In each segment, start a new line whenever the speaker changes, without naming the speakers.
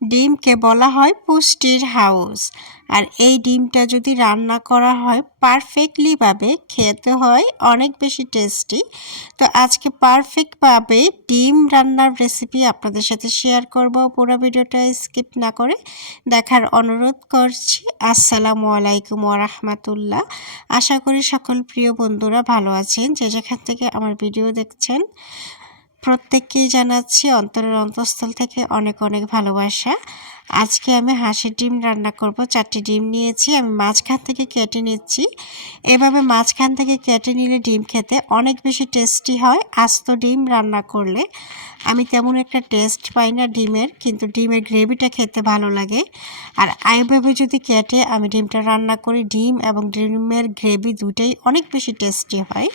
ডিমকে বলা হয় পুষ্টির হাউস। আর এই ডিমটা যদি রান্না করা হয় পারফেক্টলিভাবে খেতে হয়, অনেক বেশি টেস্টি তো আজকে পারফেক্টভাবে ডিম রান্নার রেসিপি আপনাদের সাথে শেয়ার করব। পুরো ভিডিওটা স্কিপ না করে দেখার অনুরোধ করছি। আসসালামু আলাইকুম ওরহমতুল্লাহ আশা করি সকল প্রিয় বন্ধুরা ভালো আছেন। যে যেখান থেকে আমার ভিডিও দেখছেন প্রত্যেককেই জানাচ্ছি অন্তরের অন্তঃস্থল থেকে অনেক অনেক ভালোবাসা। আজকে আমি হাঁসের ডিম রান্না করব, চারটি ডিম নিয়েছি, আমি মাঝখান থেকে কেটে নিচ্ছি। এভাবে মাঝখান থেকে কেটে নিলে ডিম খেতে অনেক বেশি টেস্টি হয়, আস্ত ডিম রান্না করলে। আমি তেমন একটা টেস্ট পাই না ডিমের, কিন্তু ডিমের গ্রেভিটা খেতে ভালো লাগে। আর এইভাবে যদি কেটে আমি ডিমটা রান্না করি, ডিম এবং ডিমের গ্রেভি দুটাই অনেক বেশি টেস্টি হয়।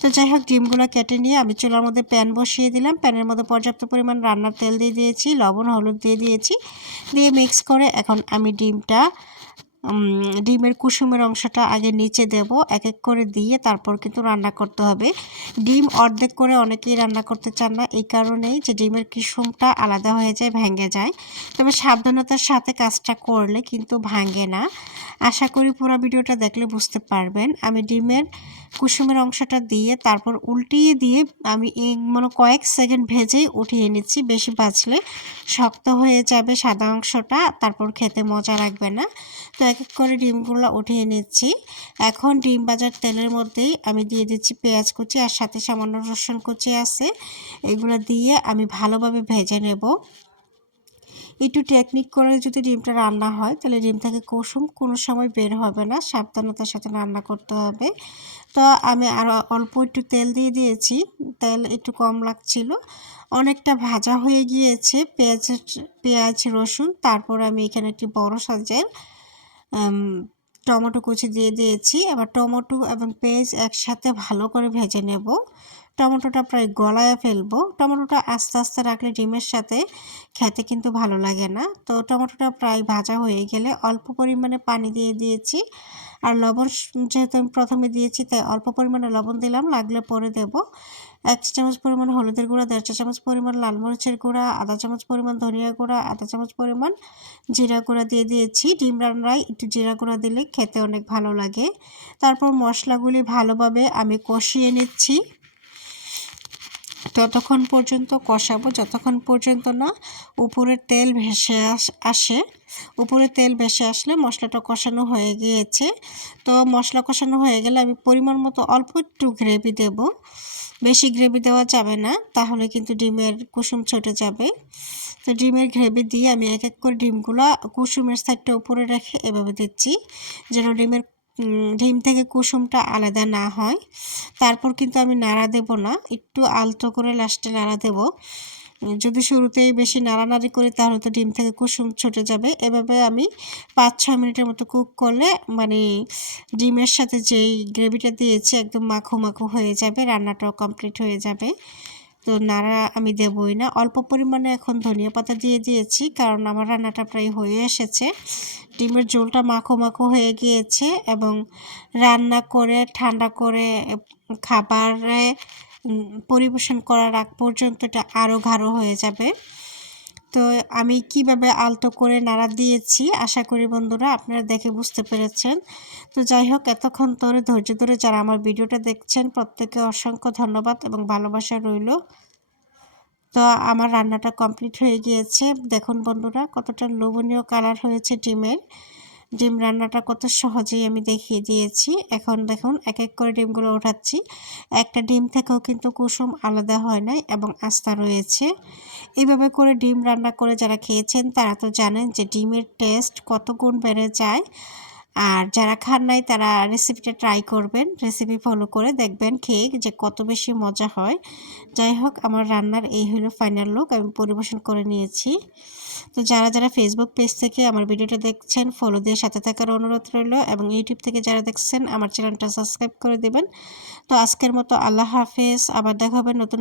তো যাই হোক, ডিমগুলো কেটে নিয়ে আমি চুলার মধ্যে প্যান বসিয়ে দিলাম। প্যানের মধ্যে পর্যাপ্ত পরিমাণ রান্নার তেল দিয়ে দিয়েছি, লবণ, হলুদ দিয়ে দিয়েছি। দিয়ে মিক্স করে এখন আমি ডিমটা ডিমের কুসুমের অংশটা আগে নিচে দেব এক এক করে দিয়ে তারপর কিন্তু রান্না করতে হবে। ডিম অর্ধেক করে অনেকেই রান্না করতে চান না, এই কারণেই যে ডিমের কুসুমটা আলাদা হয়ে যায়, ভেঙে যায়। তবে সাবধানতার সাথে কাজটা করলে কিন্তু ভাঙে না। আশা করি পুরো ভিডিওটা দেখলে বুঝতে পারবেন। আমি ডিমের কুসুমের অংশটা দিয়ে তারপর উল্টিয়ে দিয়ে আমি মানে কয়েক সেকেন্ড ভেজেই উঠিয়ে নিচ্ছি, বেশি বাঁচলে শক্ত হয়ে যাবে সাদা অংশটা, তারপর খেতে মজা লাগবে না। তো এক এক করে ডিমগুলো উঠিয়ে নিচ্ছি। এখন ডিম বাজার তেলের মধ্যেই আমি দিয়ে দিচ্ছি পেঁয়াজ কুচি আর সাথে সামান্য রসুন কুচি আছে। এগুলো দিয়ে আমি ভালোভাবে ভেজে নেব। একটু টেকনিক করে যদি ডিমটা রান্না হয়, তাহলে ডিম থেকে কুসুম কোনো সময় বের হবে না, সাবধানতার সাথে রান্না করতে হবে। তো আমি আরও অল্প একটু তেল দিয়ে দিয়েছি, তেল একটু কম লাগছিল। অনেকটা ভাজা হয়ে গিয়েছে, পেঁয়াজ পেঁয়াজ, রসুন, তারপর আমি এখানে একটি বড় সাজের টমেটো কুচি দিয়ে দিয়েছি। এবার টমেটো এবং পেঁয়াজ একসাথে ভালো করে ভেজে নেব। টমেটোটা প্রায় গলায় ফেলব। টমেটোটা আস্তে আস্তে রাখলে ডিমের সাথে খেতে কিন্তু ভালো লাগে না। তো টমেটোটা প্রায় ভাজা হয়ে গেলে অল্প পরিমাণে পানি দিয়ে দিয়েছি। আর লবণ যেহেতু আমি প্রথমে দিয়েছি, তাই অল্প পরিমাণে লবণ দিলাম। লাগলে পরে দেব। এক চা চামচ পরিমাণ হলুদের গুঁড়া, দেড় চা চামচ পরিমাণ লাল মরিচের গুঁড়া, আধা চামচ পরিমাণ ধনিয়া গুঁড়া, আধা চামচ পরিমাণ জিরা গুঁড়া দিয়ে দিয়েছি। ডিম রান্নায় একটু জিরা গুঁড়া দিলে খেতে অনেক ভালো লাগে। তারপর মশলাগুলি ভালোভাবে আমি কষিয়ে নিচ্ছি। ততক্ষণ পর্যন্ত কষাবো, যতক্ষণ পর্যন্ত না উপরের তেল ভেসে আসে উপরে তেল ভেসে আসলে মশলাটা কষানো হয়ে গিয়েছে। তো মশলা কষানো হয়ে গেলে আমি পরিমাণ মতো অল্প একটু গ্রেভি দেব। বেশি গ্রেভি দেওয়া যাবে না, তাহলে কিন্তু ডিমের কুসুম ছুটে যাবে। তো ডিমের গ্রেভি দিয়ে আমি এক এক করে ডিমগুলো কুসুমের সাইডটা উপরে রেখে এভাবে দিচ্ছি, যেন ডিমের ডিম থেকে কুসুমটা আলাদা না হয়। তারপর কিন্তু আমি নাড়া দেব না, একটু আলতো করে লাস্টে নাড়া দেব। যদি শুরুতেই বেশি নাড়ানাড়ি করি তাহলে তো ডিম থেকে কুসুম ছুটে যাবে। এভাবে আমি পাঁচ ছয় মিনিটের মতো কুক করলে মানে ডিমের সাথে যেই গ্রেভিটা দিয়েছি একদম মাখো মাখো হয়ে যাবে, রান্নাটাও কমপ্লিট হয়ে যাবে। তো নাড়া আমি দেবই না। অল্প পরিমাণে এখন ধনিয়া পাতা দিয়ে দিয়েছি, কারণ আমার রান্নাটা প্রায় হয়ে এসেছে। ডিমের ঝোলটা মাখো মাখো হয়ে গিয়েছে এবং রান্না করে, ঠান্ডা করে, খাবারে পরিবেশন করার আগ পর্যন্ত এটা আরও গাঢ় হয়ে যাবে। তো আমি কীভাবে আলতো করে নাড়া দিয়েছি, আশা করি বন্ধুরা আপনারা দেখে বুঝতে পেরেছেন। তো যাই হোক, এতক্ষণ ধরে ধৈর্য ধরে যারা আমার ভিডিওটা দেখছেন প্রত্যেকে অসংখ্য ধন্যবাদ এবং ভালোবাসা রইল। তো আমার রান্নাটা কমপ্লিট হয়ে গিয়েছে। দেখুন বন্ধুরা, কতটা লোভনীয় কালার হয়েছে ডিমের। ডিম রান্নাটা কত সহজেই আমি দেখিয়ে দিয়েছি। এখন দেখুন এক এক করে ডিমগুলো ওঠাচ্ছি। একটা ডিম থেকেও কিন্তু কুসুম আলাদা হয় নাই এবং আস্থা রয়েছে। এইভাবে করে ডিম রান্না করে যারা খেয়েছেন, তারা তো জানেন যে ডিমের টেস্ট কত গুণ বেড়ে যায়। আর যারা খান নাই, তারা রেসিপিটা ট্রাই করবেন রেসিপি ফলো করে দেখবেন খেয়ে যে কত বেশি মজা হয়। যাই হোক, আমার রান্নার এই হলো ফাইনাল লুক আমি পরিবেশন করে নিয়েছি। তো যারা যারা ফেসবুক পেজ থেকে আমার ভিডিওটা দেখছেন ফলো দিয়ে সাথে থাকার অনুরোধ রইল এবং ইউটিউব থেকে যারা দেখছেন, আমার চ্যানেলটা সাবস্ক্রাইব করে দেবেন। তো আজকের মতো আল্লাহ হাফেজ, আবার দেখা হবে নতুন